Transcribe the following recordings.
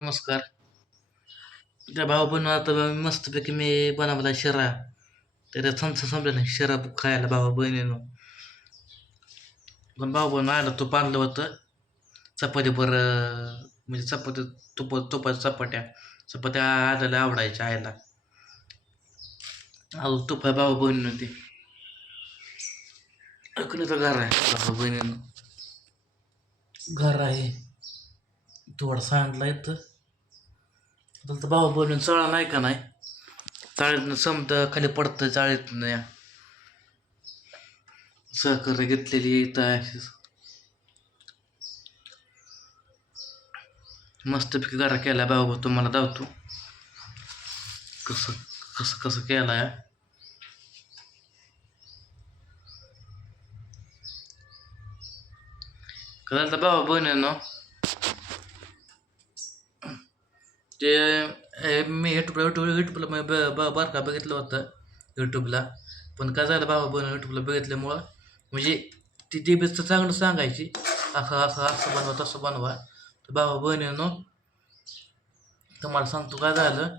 नमस्कार. त्या भाऊ बनवा आता मस्तपैकी मी बनवला शिरा. त्याच्या संच संपलं नाही शिरा खायला भाऊ बहिणीनं. पण भाऊ बनवा आला तो बांधलं होतं. चपाती बरं म्हणजे चपाती तुप तुपाच्या चपाट्या चपात्या आलेल्या आवडायच्या आयला अजून तुपा भाऊ बहिणीनं ते. कुणाचं घर आहे भाऊ बहिणीनं. घर आहे. थोडंसं आणलं आहे तर. तर भाऊ बनवून चळा नाही का नाही? चाळीत समत खाली पडतं चाळीत नाही सहकार्य घेतलेली आहे मस्तपैकी गारा केला भाऊ तुम्हाला धावतो. कसं कसं कसं केलाय कळलं तर भाऊ ना ते मी यूट्यूबला यूट्यूब यूट्यूबला मी ब ब बारका बघितलं होतं यूट्यूबला पण काय झालं बाबा बनव यूट्यूबला बघितल्यामुळं म्हणजे ती ती बेस्ट चांगलं सांगायची. असं असं असं बनवा तसं बनवा. तर बाबा बनवनो तुम्हाला सांगतो काय झालं.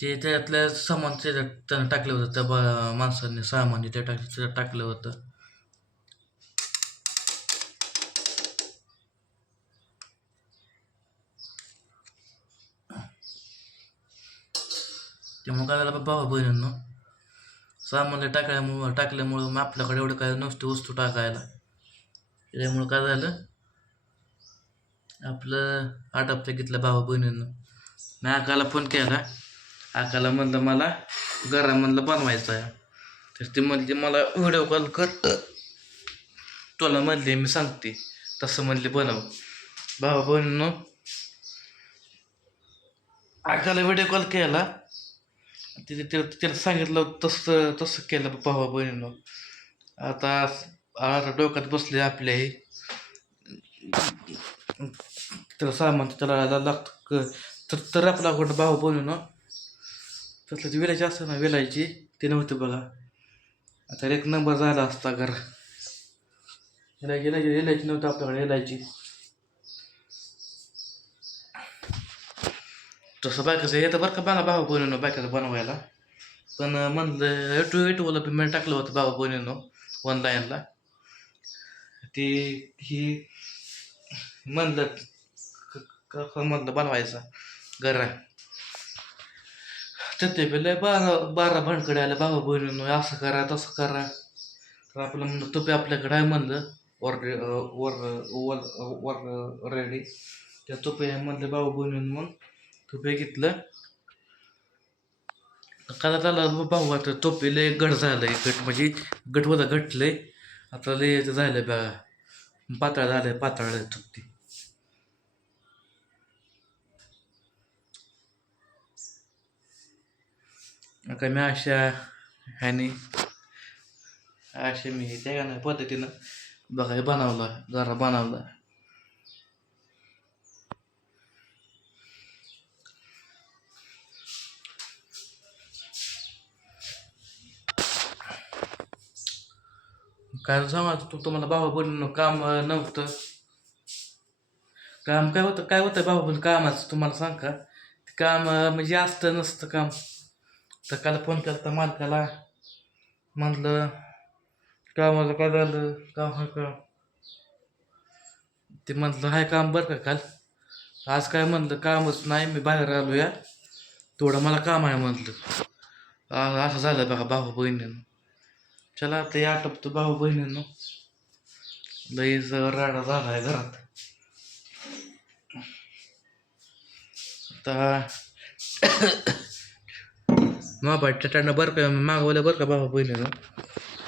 ते त्याच्यातलं सामान त्याच्यात त्यानं टाकलं होतं त्या बा माणसाने सामान ते टाक त्याच्यात टाकलं होतं. त्यामुळं काय झालं बाबा बहिणींनो? सामान टाकल्यामुळं टाकल्यामुळं मग आपल्याकडे एवढं काय नसते वस्तू टाकायला. त्याच्यामुळं काय झालं? आपलं आटपतं घेतलं भावा बहिणींनं. मी आकाला फोन केला. आकाला म्हणलं मला घरामधलं म्हणलं बनवायचं आहे. तर ती म्हणली मला व्हिडिओ कॉल कर. तुला म्हणले मी सांगते. तसं म्हणले बनव. भावा बहिणीनं आकाला व्हिडिओ कॉल केला. तिथे तिला तिला सांगितलं तसं तसं केलं भावा बहिणीनं आता आता डोक्यात बसले आपल्याही त्याला सामान त्याला लागतं तर तर आपला कुठं भाऊ बहिणीनं तसंच विलायची असतं ना विलायची ती नव्हती बघा. आता एक नंबर झाला असता घर. इलायची इलायची इलायची नव्हती आपल्याकडे इलायची तसं बायकाचं येतं बरं का मला भाऊ बनवणं बायकाचं बनवायला. पण म्हणलं एटू एटूला पेमेंट टाकलं होतं भाऊ बनवणं ऑनलाईनला ती ही म्हणलं म्हणलं बनवायचं घर. आहे ते लय बारा बारा भानकडे आल्या बाबा बहिणीनो असं करा तसं करा. तर आपलं म्हणलं तुपे आपल्याकडे आहे म्हणलं वर वर वर वर रेडी. त्या तुपे म्हणलं बाबा बहिणीनं मग तुपे घेतलं. कदा त्याला भाऊ आता तोपे लय गट झालंय गट म्हणजे गट बजा घटलं आहे आता लय झालं बघा पातळ झालंय पातळ तुपती आता मी अशा ह्याने अशा मी त्या गाण्या पद्धतीनं बघा हे बनवला जरा बनवला काय सांगा तू तुम्हाला बाबा बनवणं काम नव्हतं काम काय होतं काय होतं बाबा पण कामाचं तुम्हाला सांग का काम म्हणजे असतं नसतं काम तर काल फोन केला तर मालकाला. म्हटलं कामाचं काय झालं? काम आहे का? ते म्हटलं हाय काम बरं का काल? आज काय म्हटलं कामच नाही मी बाहेर आलो या. थोडं मला काम आहे म्हटलं असं झालं बघा भाऊ बहिणीनं. चला ते आटपतो भाऊ बहिणीनं. लईच राडा झाला आहे घरात. आता मग टाटा बरं का मागवलं बरं का बाबा बहिणीनं?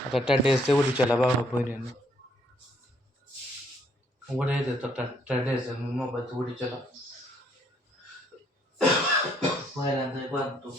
आता टाट्याचं उडीच्याला बाबा बहिणीनं. उड्या येतात टाट्याचं मोबाईलचं उडीच्याला पहिल्यांदा बांधतो.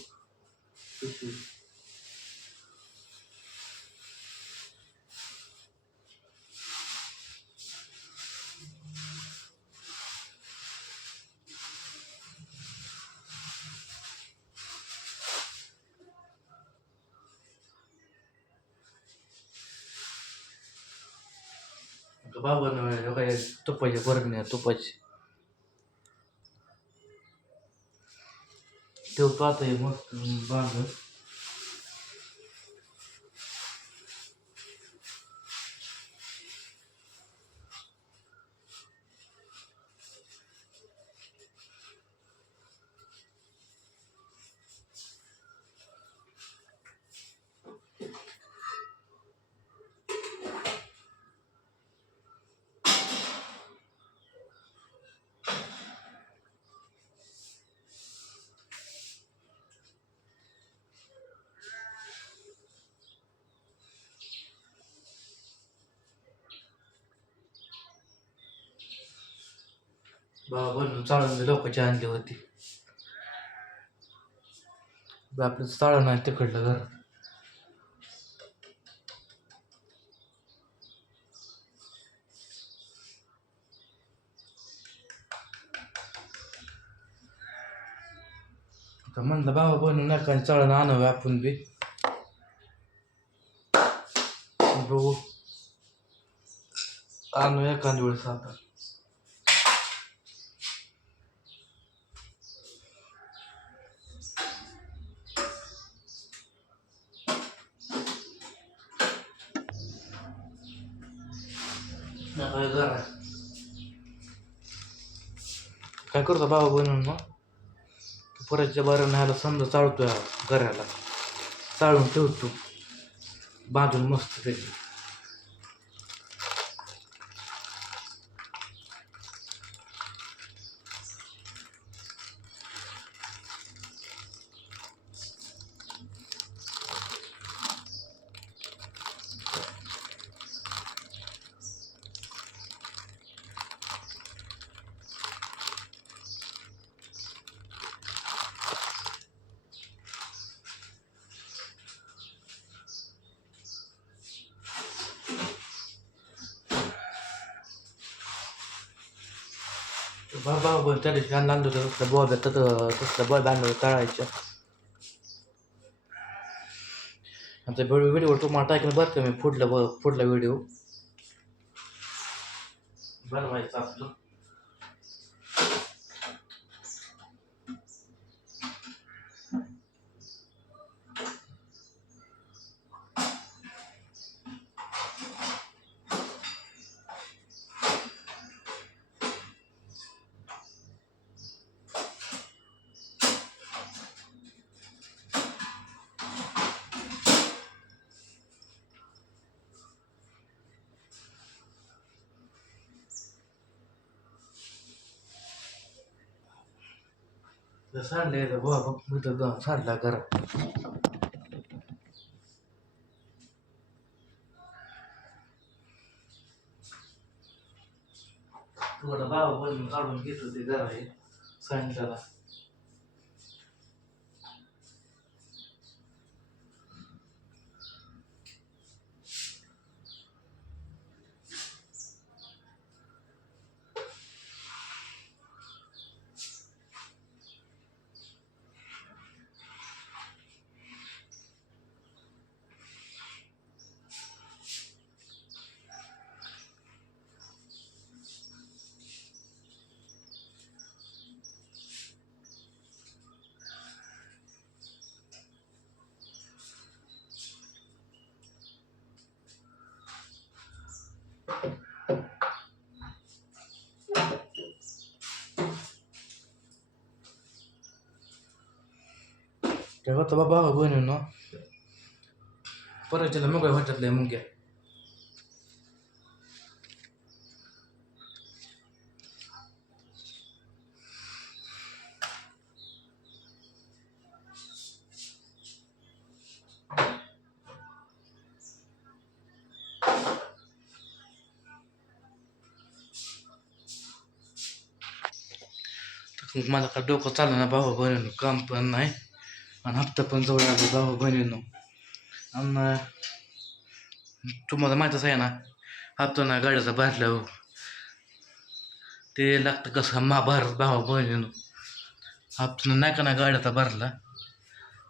बाबा काय तुपाची बरं नाही तुपाची ठेवतो आता हे मस्त बांधून बाबा बनवून चाळून लोकांची आणली होती. आपलं चाळण आहे तिकडलं घर. म्हणलं बाबा बनू नका चाळण आणावं आपण बी. बघू. आणू एखाद्या वेळेस आता. काय करतो बाबा बनवून मग? परतच्या बरं न्यायला समजा चालतोय घराला. चाळून ठेवतो. बांधून मस्त त्याची बाबा पण त्या दिवशी आणलं होतं तसलं बॉल तसं तसलं बॉल आणलं आमचा व्हिडिओ तुम्हाला टाकलं बरं का मी पुढला ब पुढला व्हिडिओ बनवायचा आपलं सांडले बाबा मी तर सांडला करा तुम्हाला बाबा बनवून काढून घेत होते जरा हे सांडायला तेव्हा तर बाबा बनवून ना परत मग वाटतले मुंग्या मग मला का डोकं चाललं ना भाऊ बहिणीनं काम पण नाही आणि हप्ता पण जवळ आला भाऊ बहिणीनं. आणि तुम्हाला माहीतच आहे ना हप्ता ना गाड्याचा भरल्यावर ते लागतं कसं महाभारत भाऊ बहिणीनं. हप्ता नाही का ना गाड्याचा भरला?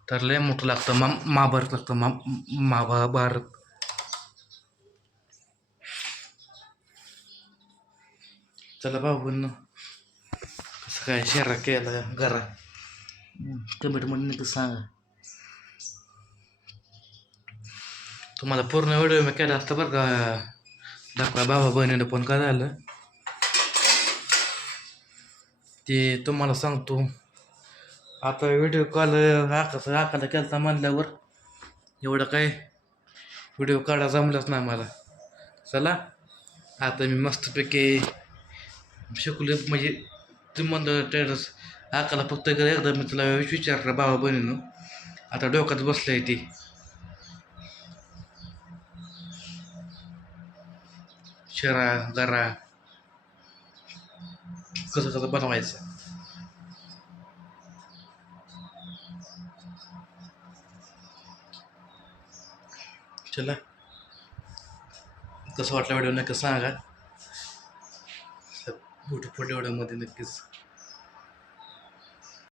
तर लय मोठं लागतं मा महाभारत लागतं मा महाभारत. चला भाऊ बन कसं काय शेरा केला घरा कमेंटमध्ये नक्की सांगा. तुम्हाला पूर्ण व्हिडिओ मी केला असता बरं का दाखवा बाबा बहिणीनं फोन करायला झालं? ते तुम्हाला सांगतो. आता व्हिडिओ कॉल आकाश आकाला केलता म्हणल्यावर एवढं काय व्हिडिओ काढा जमलाच नाही मला. चला आता मी मस्तपैकी शिकलो म्हणजे तुम्ही म्हणलं टेरस आकाला फक्त एकदा मी तुला विचारलं बाबा बहिणीनं आता डोक्यात बसलं आहे ती. शरा गरा कसं कसं बनवायचं. चला. कसं वाटलं व्हिडिओ नक्की सांगा. पुढे फोटो व्हिडिओमध्ये नक्कीच.